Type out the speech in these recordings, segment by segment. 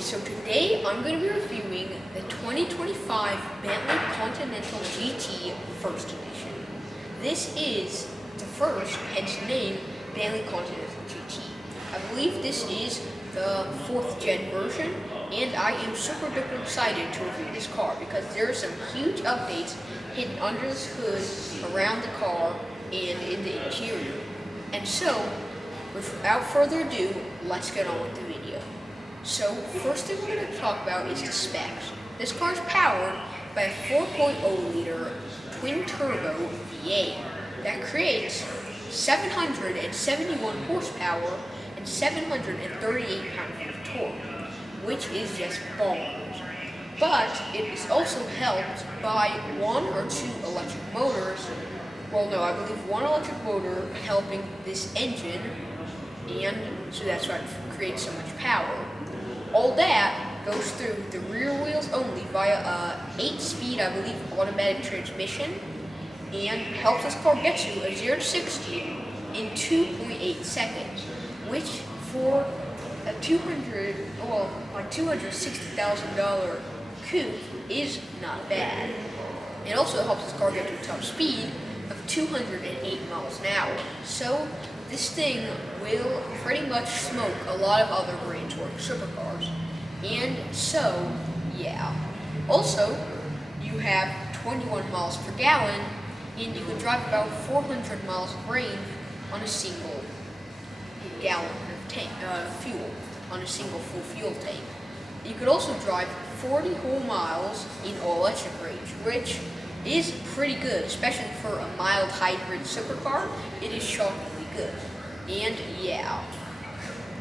So today I'm going to be reviewing the 2025 Bentley Continental GT First Edition. This is the first, hence the name, Bentley Continental GT. I believe this is the 4th gen version, and I am super duper excited to review this car because there are some huge updates hidden under this hood, around the car, and in the interior. And so, without further ado, let's get on with the video. So, first thing we're going to talk about is the specs. This car is powered by a 4.0 liter twin-turbo V8 that creates 771 horsepower and 738 pound-feet of torque, which is just bonkers. But it is also helped by one or two electric motors. Well, no, I believe one electric motor helping this engine, and so that's why it creates so much power. All that goes through the rear wheels only via a 8-speed, I believe, automatic transmission, and helps this car get to a 0 to 60 in 2.8 seconds, which for a $260,000 coupe is not bad. It also helps this car get to a top speed of 208 miles an hour. So this thing will pretty much smoke a lot of other Grand Touring supercars. And so, yeah. Also, you have 21 miles per gallon, and you can drive about 400 miles of range on a single gallon of tank, fuel, on a single full fuel tank. You could also drive 40 whole miles in all-electric range, which is pretty good, especially for a mild hybrid supercar. It is shockingly good. And yeah,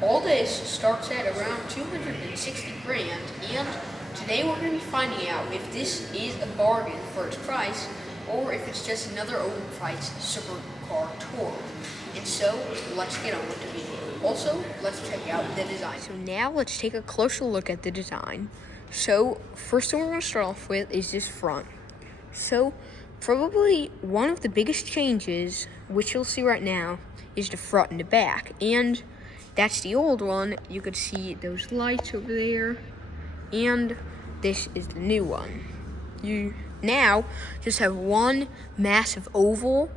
all this starts at around 260 grand, and today we're going to be finding out if this is a bargain for its price or if it's just another overpriced supercar tour. And so, let's get on with the video. Also, let's check out the design. So now let's take a closer look at the design. So, first thing we're going to start off with is this front. So, probably one of the biggest changes, which you'll see right now, is the front and the back. And that's the old one. You could see those lights over there. And this is the new one. You now just have one massive oval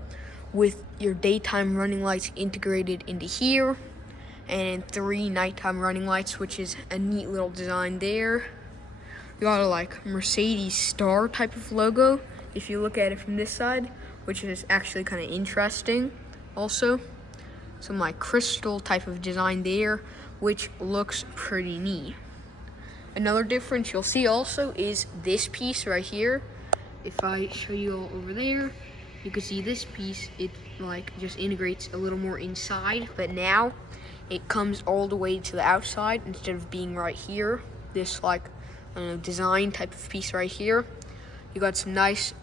with your daytime running lights integrated into here, and 3 nighttime running lights, which is a neat little design there. You got a like Mercedes star type of logo if you look at it from this side, which is actually kind of interesting. Also, some like crystal type of design there, which looks pretty neat. Another difference you'll see also is this piece right here. If I show you all over there, you can see this piece, it like just integrates a little more inside, but now it comes all the way to the outside instead of being right here. This like, I don't know, design type of piece right here. You got some nice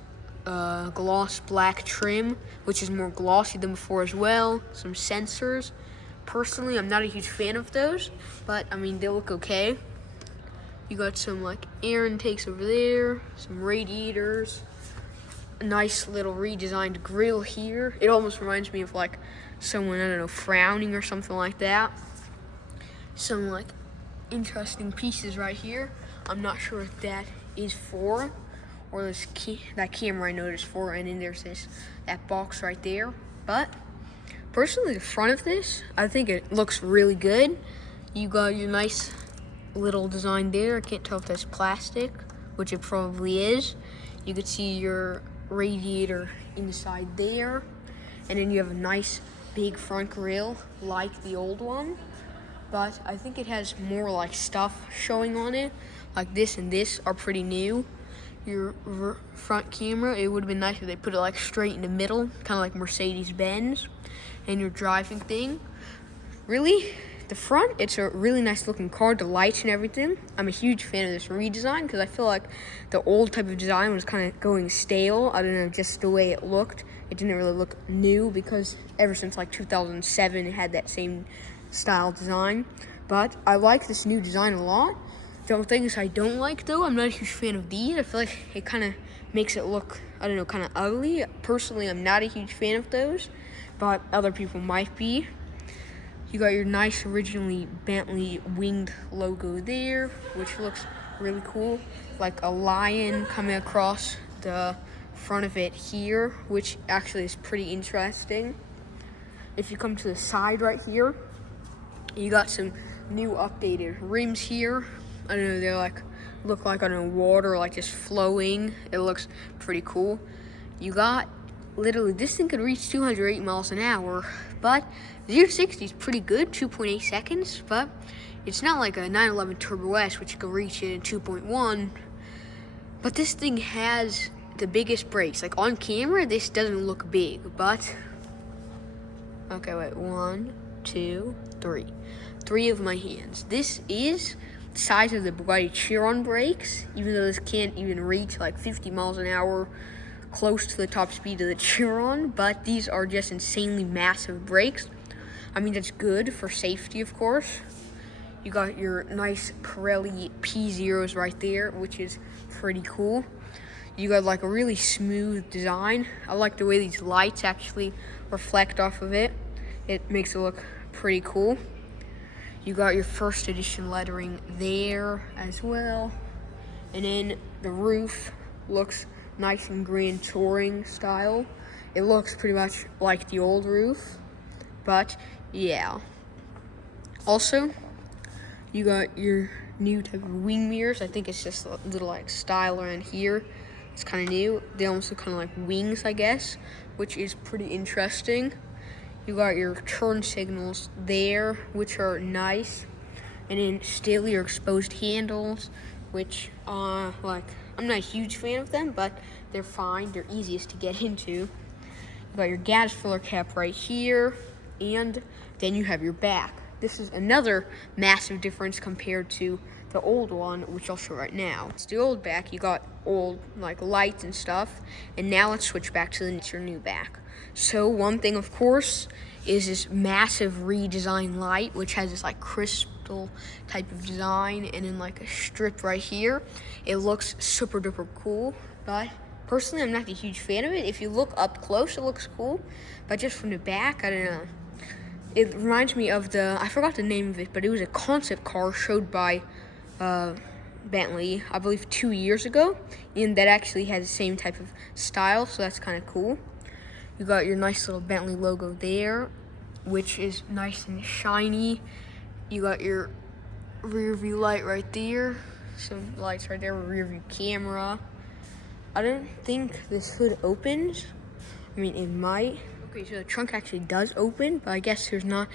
gloss black trim, which is more glossy than before as well. Some sensors. Personally, I'm not a huge fan of those, but I mean, they look okay. You got some like air intakes over there, some radiators, a nice little redesigned grille here. It almost reminds me of like someone, I don't know, frowning or something like that. Some like interesting pieces right here. I'm not sure what that is for, or that camera I noticed for, and then there's that box right there. But personally, the front of this, I think it looks really good. You got your nice little design there. I can't tell if that's plastic, which it probably is. You could see your radiator inside there, and then you have a nice big front grille like the old one, but I think it has more like stuff showing on it. Like this and this are pretty new. Your front camera, it would have been nice if they put it like straight in the middle, kind of like Mercedes-Benz. And your driving thing, really, the front, it's a really nice looking car, the lights and everything. I'm a huge fan of this redesign because I feel like the old type of design was kind of going stale. I don't know, just the way it looked. It didn't really look new because ever since like 2007 it had that same style design. But I like this new design a lot. The only things I don't like though, I'm not a huge fan of these. I feel like it kind of makes it look, I don't know, kind of ugly. Personally, I'm not a huge fan of those, but other people might be. You got your nice originally Bentley winged logo there, which looks really cool. Like a lion coming across the front of it here, which actually is pretty interesting. If you come to the side right here, you got some new updated rims here. I don't know, they're like, look like on a water, like just flowing. It looks pretty cool. You got, literally, this thing could reach 208 miles an hour, but 0 to 60 is pretty good, 2.8 seconds, but it's not like a 911 Turbo S, which could reach it in 2.1. But this thing has the biggest brakes. Like on camera, this doesn't look big, but okay, wait, 1, 2, 3. 3 of my hands. This is the size of the Bugatti Chiron brakes, even though this can't even reach like 50 miles an hour, close to the top speed of the Chiron, but these are just insanely massive brakes. I mean, that's good for safety, of course. You got your nice Pirelli P0s right there, which is pretty cool. You got like a really smooth design. I like the way these lights actually reflect off of it. It makes it look pretty cool. You got your first edition lettering there as well. And then the roof looks nice and grand touring style. It looks pretty much like the old roof, but yeah. Also, you got your new type of wing mirrors. I think it's just a little like style around here. It's kind of new. They almost look kind of like wings, I guess, which is pretty interesting. You got your turn signals there, which are nice. And then still your exposed handles, which like, I'm not a huge fan of them, but they're fine. They're easiest to get into. You got your gas filler cap right here, and then you have your back. This is another massive difference compared to the old one, which I'll show right now. It's the old back. You got old like lights and stuff, and now let's switch back to your new back. So one thing, of course, is this massive redesigned light, which has this like crystal type of design, and then like a strip right here. It looks super duper cool, but personally, I'm not a huge fan of it. If you look up close, it looks cool, but just from the back, I don't know. It reminds me of I forgot the name of it, but it was a concept car showed by Bentley, I believe 2 years ago, and that actually has the same type of style, so that's kind of cool. You got your nice little Bentley logo there, which is nice and shiny. You got your rear view light right there, some lights right there, rear view camera. I don't think this hood opens. I mean, it might. Okay, so the trunk actually does open, but I guess there's not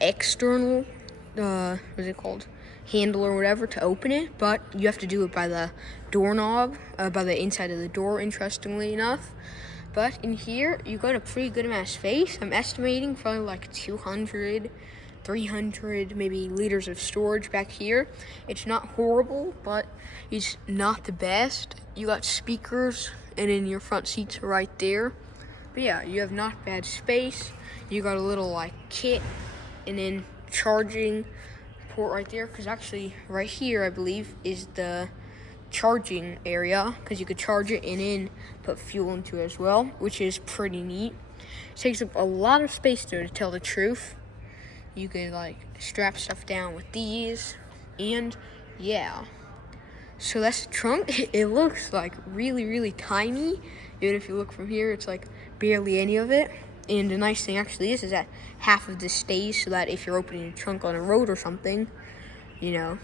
external, what is it called, handle or whatever to open it, but you have to do it by the doorknob, by the inside of the door, interestingly enough. But in here, you got a pretty good amount of space. I'm estimating probably like 200, 300 maybe liters of storage back here. It's not horrible, but it's not the best. You got speakers, and then your front seats are right there. But yeah, you have not bad space. You got a little like kit, and then charging port right there, because actually right here I believe is the charging area, because you could charge it and then put fuel into it as well, which is pretty neat. It takes up a lot of space though, to tell the truth. You could like strap stuff down with these, and yeah. So that's the trunk. It looks like really, really tiny. Even if you look from here, it's like barely any of it. And the nice thing actually is that half of this stays, so that if you're opening a trunk on a road or something, you know.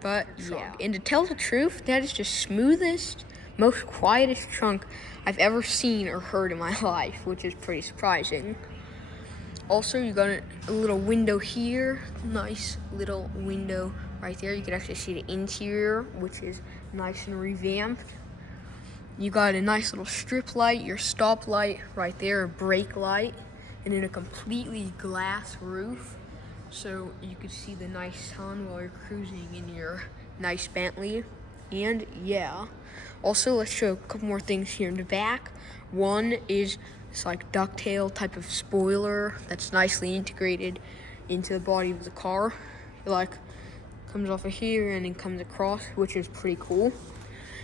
But yeah, and to tell the truth, that is the smoothest, most quietest trunk I've ever seen or heard in my life, which is pretty surprising. Also, you got a little window here, nice little window right there. You can actually see the interior, which is nice and revamped. You got a nice little strip light, your stop light right there, a brake light, and then a completely glass roof, so you could see the nice sun while you're cruising in your nice Bentley. And yeah, also let's show a couple more things here in the back. One is this like ducktail type of spoiler that's nicely integrated into the body of the car. It like comes off of here and then comes across, which is pretty cool.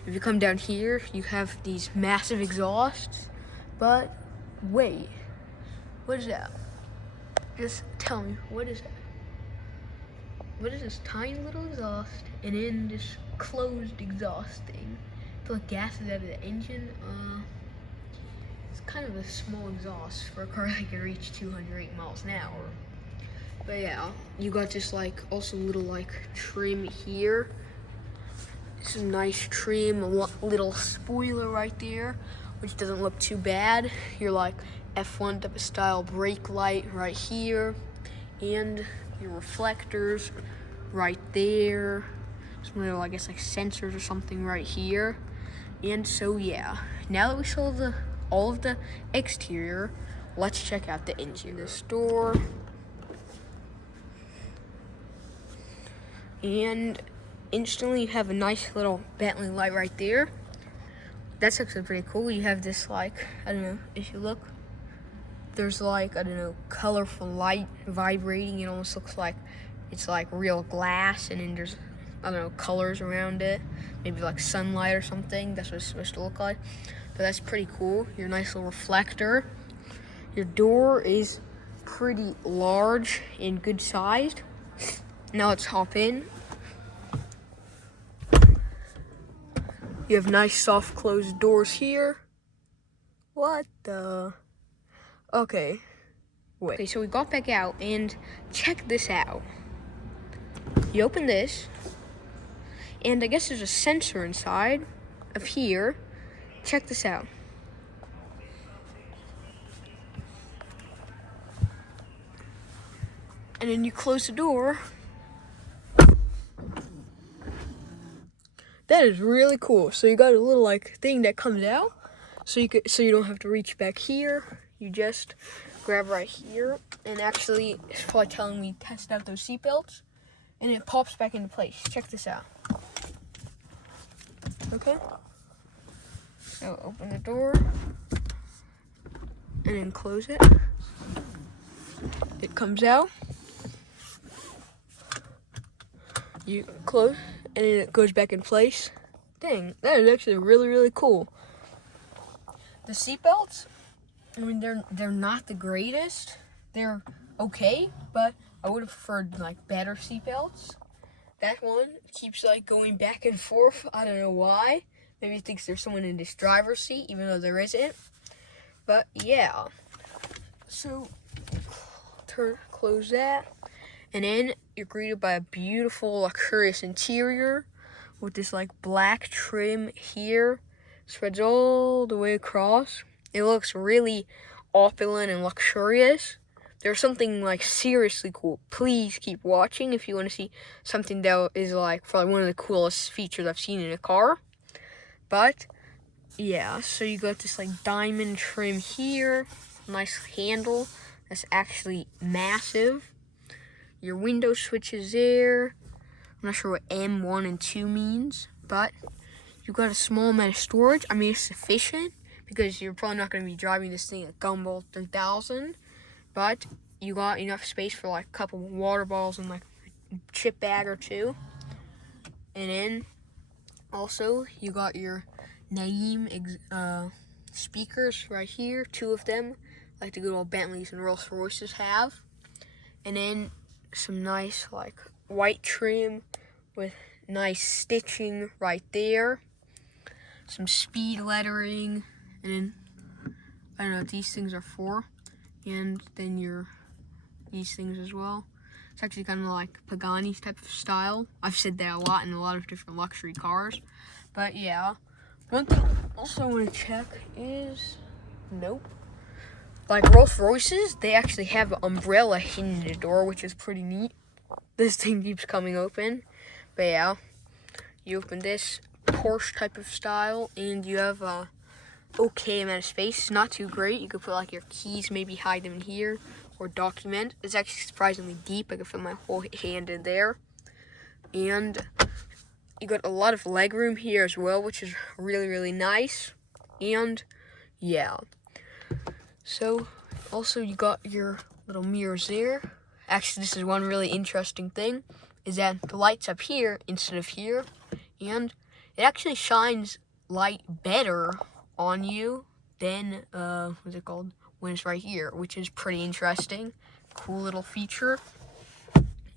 If you come down here, you have these massive exhausts, but wait, what is that? Just tell me, what is that? What is this tiny little exhaust and then this closed exhaust thing? I feel like gas is out of the engine. It's kind of a small exhaust for a car that can reach 208 miles an hour. But yeah, you got this like also little like trim here. Some nice trim, a little spoiler right there, which doesn't look too bad. Your like F1 type of style brake light right here, and your reflectors right there. Some little, I guess, like sensors or something right here. And so yeah, now that we saw all of the exterior, let's check out the interior. This door, and instantly you have a nice little Bentley light right there. That's actually pretty cool. You have this like, I don't know, if you look, there's like, I don't know, colorful light vibrating. It almost looks like it's like real glass, and then there's, I don't know, colors around it. Maybe like sunlight or something. That's what it's supposed to look like. But that's pretty cool. Your nice little reflector. Your door is pretty large and good sized. Now let's hop in. You have nice soft closed doors here. What the? Okay. Wait. Okay, so we got back out and check this out. You open this, and I guess there's a sensor inside of here. Check this out. And then you close the door. That is really cool. So you got a little like thing that comes out, so you don't have to reach back here. You just grab right here, and actually it's probably telling me test out those seatbelts, and it pops back into place. Check this out. Okay. So open the door, and then close it. It comes out. You close, and then it goes back in place. Dang, that is actually really, really cool. The seatbelts, I mean, they're not the greatest. They're okay, but I would have preferred like better seatbelts. That one keeps like going back and forth. I don't know why. Maybe it thinks there's someone in this driver's seat, even though there isn't. But yeah. So close that, and then you're greeted by a beautiful, luxurious interior with this like black trim here. Spreads all the way across. It looks really opulent and luxurious. There's something like seriously cool. Please keep watching if you want to see something that is like probably one of the coolest features I've seen in a car. But yeah, so you got this like diamond trim here. Nice handle. That's actually massive. Your window switches there. I'm not sure what M1 and 2 means, but you got a small amount of storage. I mean, it's sufficient because you're probably not going to be driving this thing at Gumball 3000, but you got enough space for like a couple water bottles and like a chip bag or two. And then also you got your Naim speakers right here, 2 of them, like the good old Bentleys and Rolls Royces have. And then some nice like white trim with nice stitching right there. Some speed lettering, and then I don't know what these things are for. And then these things as well. It's actually kind of like Pagani's type of style. I've said that a lot in a lot of different luxury cars. But yeah. One thing also I want to check is, nope. Like Rolls Royces, they actually have an umbrella hidden in the door, which is pretty neat. This thing keeps coming open. But yeah, you open this Porsche type of style, and you have a okay amount of space. Not too great. You could put like your keys, maybe hide them in here, or document. It's actually surprisingly deep. I could fit my whole hand in there. And you got a lot of leg room here as well, which is really, really nice. And yeah. So also you got your little mirrors there. Actually, this is one really interesting thing, is that the light's up here instead of here, and it actually shines light better on you than, what's it called, when it's right here, which is pretty interesting. cool little feature.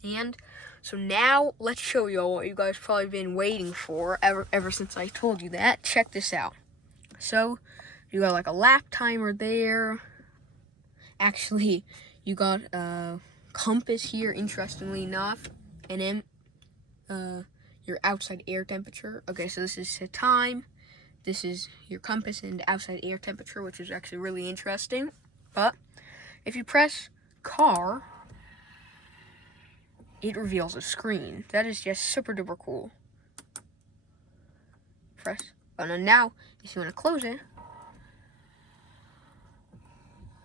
And so now let's show y'all what you guys probably been waiting for ever since I told you that. Check this out. So you got like a lap timer there. Actually, you got a compass here, interestingly enough, and then your outside air temperature. Okay, so this is the time. This is your compass and outside air temperature, which is actually really interesting. But if you press car, it reveals a screen. That is just super duper cool. Press. Oh no, now if you want to close it,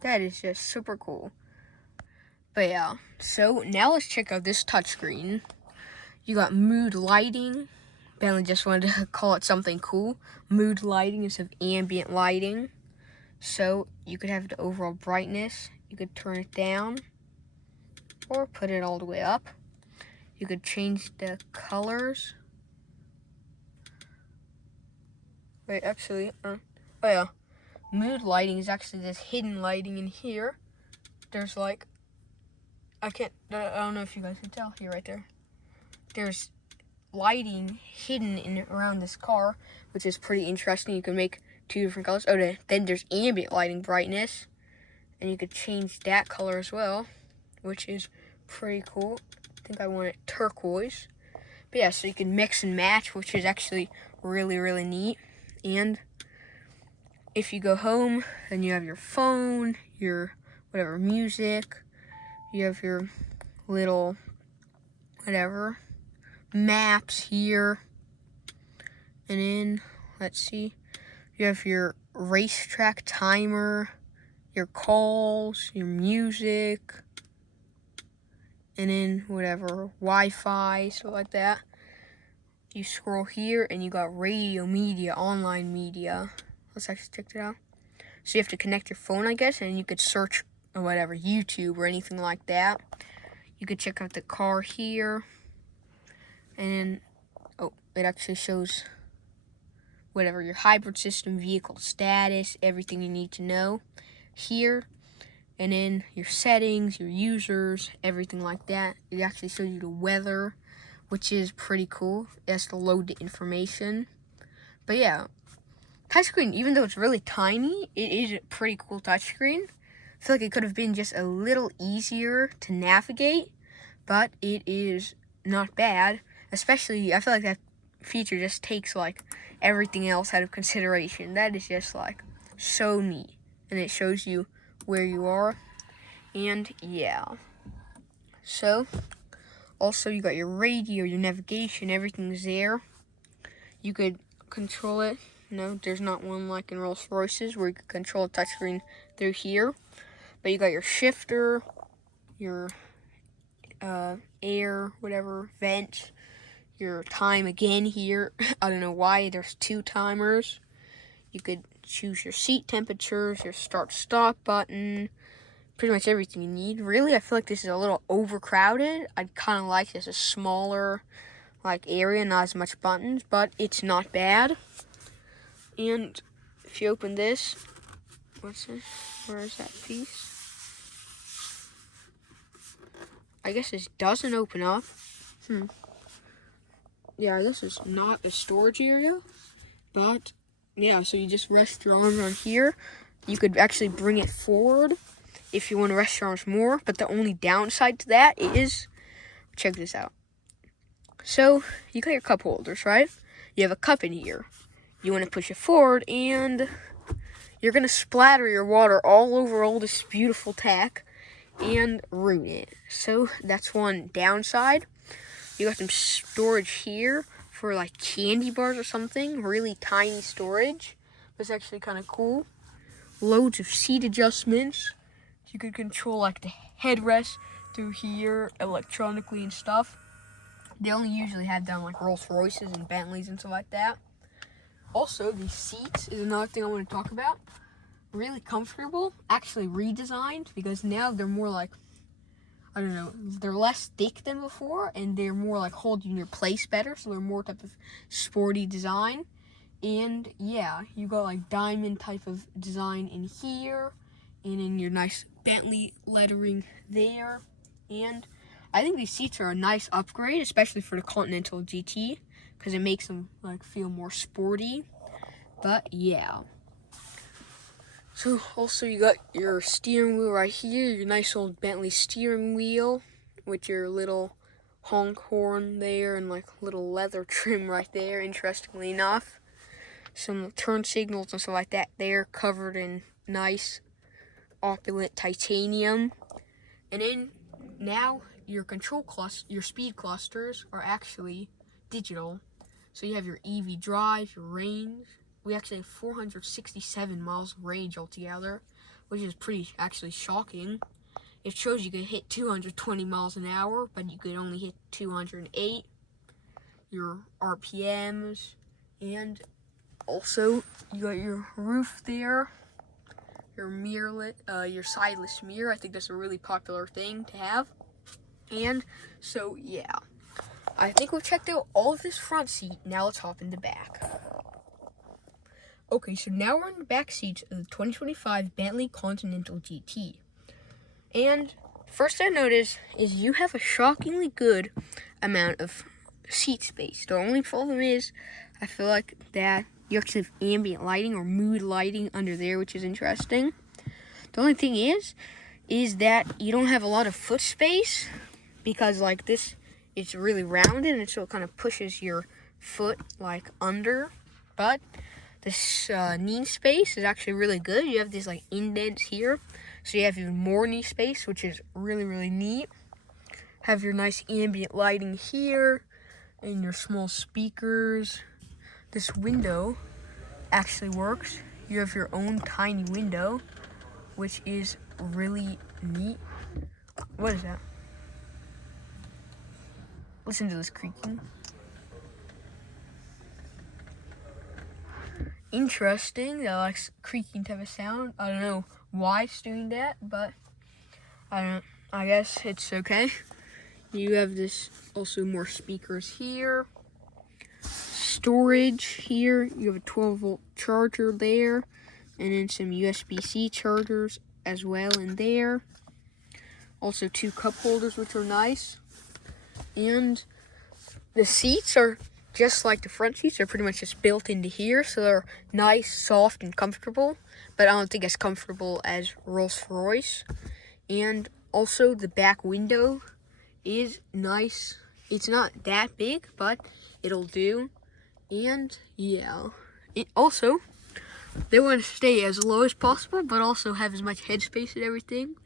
that is just super cool. But yeah, so now let's check out this touchscreen. You got mood lighting. Bentley just wanted to call it something cool. Mood lighting instead of ambient lighting. So you could have the overall brightness. You could turn it down or put it all the way up. You could change the colors. Wait, actually, oh yeah. Mood lighting is actually this hidden lighting in here. There's like, I don't know if you guys can tell here right there. There's lighting hidden in around this car, which is pretty interesting. You can make two different colors. Oh, then there's ambient lighting brightness, and you could change that color as well, which is pretty cool. I think I want it turquoise. But yeah, so you can mix and match, which is actually really, really neat. And if you go home, then you have your phone, your whatever music, you have your little whatever maps here, and then let's see, you have your racetrack timer, your calls, your music, and then whatever Wi-Fi, stuff like that. You scroll here and you got radio media, online media. Let's actually check it out. So you have to connect your phone, I guess, and you could search or whatever, YouTube or anything like that. You could check out the car here. And oh, it actually shows whatever your hybrid system, vehicle status, everything you need to know here. And then your settings, your users, everything like that. It actually shows you the weather, which is pretty cool. It has to load the information. But yeah, touchscreen, even though it's really tiny, it is a pretty cool touchscreen. I feel like it could have been just a little easier to navigate, but it is not bad. Especially, I feel like that feature just takes like everything else out of consideration. That is just like so neat. And it shows you where you are. And yeah. So, also you got your radio, your navigation, everything's there. You could control it. No, there's not one like in Rolls Royces where you could control a touchscreen through here. But you got your shifter, your air, whatever, vent, your time again here. I don't know why there's two timers. You could choose your seat temperatures, your start-stop button, pretty much everything you need. Really, I feel like this is a little overcrowded. I'd kind of like this a smaller like area, not as much buttons, but it's not bad. And if you open this, what's this? Where is that piece? I guess this doesn't open up. Yeah, this is not a storage area, but yeah, so you just rest your arms on here. You could actually bring it forward if you want to rest your arms more, but the only downside to that is, check this out. So, you got your cup holders, right? You have a cup in here. You want to push it forward, and you're going to splatter your water all over all this beautiful tack and ruin it. So, that's one downside. You got some storage here for like candy bars or something. Really tiny storage. But it's actually kind of cool. Loads of seat adjustments. You could control like the headrest through here electronically and stuff. They only usually have down like Rolls Royces and Bentleys and stuff like that. Also, these seats is another thing I want to talk about. Really comfortable. Actually redesigned because now they're more like, I don't know, they're less thick than before, and they're more like hold you in your place better, so they're more type of sporty design. And yeah, you got like diamond type of design in here, and in your nice Bentley lettering there. And I think these seats are a nice upgrade, especially for the Continental GT, because it makes them like feel more sporty. But yeah. So also you got your steering wheel right here, your nice old Bentley steering wheel with your little honk horn there and like little leather trim right there, interestingly enough. Some turn signals and stuff like that there, covered in nice opulent titanium. And then now your your speed clusters are actually digital. So you have your EV drive, your range. We actually have 467 miles of range altogether, which is pretty actually shocking. It shows you could hit 220 miles an hour, but you could only hit 208. Your RPMs, and also you got your roof there, your mirrorless, your sideless mirror. I think that's a really popular thing to have. And so yeah, I think we've checked out all of this front seat. Now let's hop in the back. Okay, so now we're in the back seats of the 2025 Bentley Continental GT. And first I noticed is you have a shockingly good amount of seat space. The only problem is I feel like that you actually have ambient lighting or mood lighting under there, which is interesting. The only thing is that you don't have a lot of foot space, because like this, it's really rounded and so it kind of pushes your foot like under. But this knee space is actually really good. You have these like indents here, so you have even more knee space, which is really, really neat. Have your nice ambient lighting here and your small speakers. This window actually works. You have your own tiny window, which is really neat. What is that? Listen to this creaking. Interesting. That likes creaking type of sound. I don't know why it's doing that, but I guess it's okay. You have this also more speakers here. Storage here. You have a 12-volt charger there, and then some USB-C chargers as well in there. Also 2 cup holders, which are nice. And the seats are just like the front seats. They're pretty much just built into here, so they're nice, soft, and comfortable. But I don't think as comfortable as Rolls-Royce. And also the back window is nice. It's not that big, but it'll do. And yeah, it also, they want to stay as low as possible, but also have as much headspace and everything.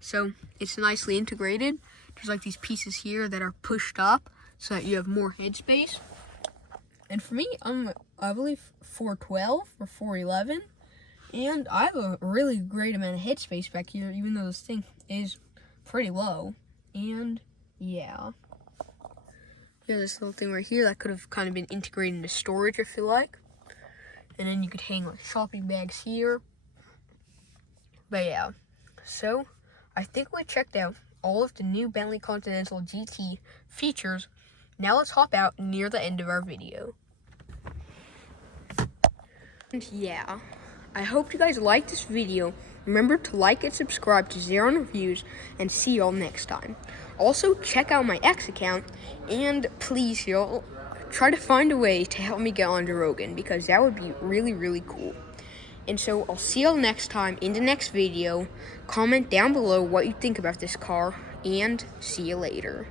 So it's nicely integrated. There's like these pieces here that are pushed up so that you have more headspace. And for me, I believe 412 or 411. And I have a really great amount of headspace back here, even though this thing is pretty low. And yeah. Yeah, this little thing right here that could have kind of been integrated into storage, I feel like. And then you could hang like shopping bags here. But yeah, so I think we checked out all of the new Bentley Continental GT features. Now let's hop out near the end of our video. And yeah, I hope you guys liked this video. Remember to like and subscribe to Xaaron Reviews, and see y'all next time. Also, check out my X account, and please, y'all, try to find a way to help me get on Rogan, because that would be really, really cool. And so, I'll see y'all next time in the next video. Comment down below what you think about this car, and see you later.